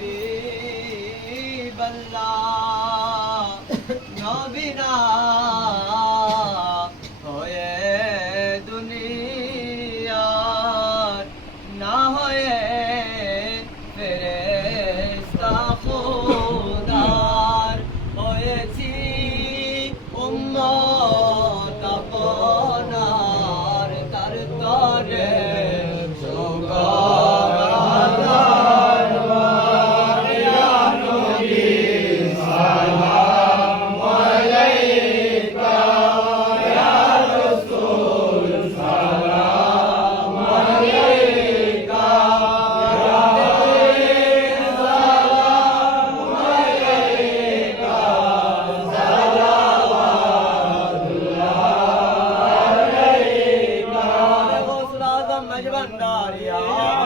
হাবিব আল্লাহ হয়ে দুনিয়ার না হয়ে ফেরেস্তা খোদার হয়েছি উম্মত আপনার তার। Bandaria.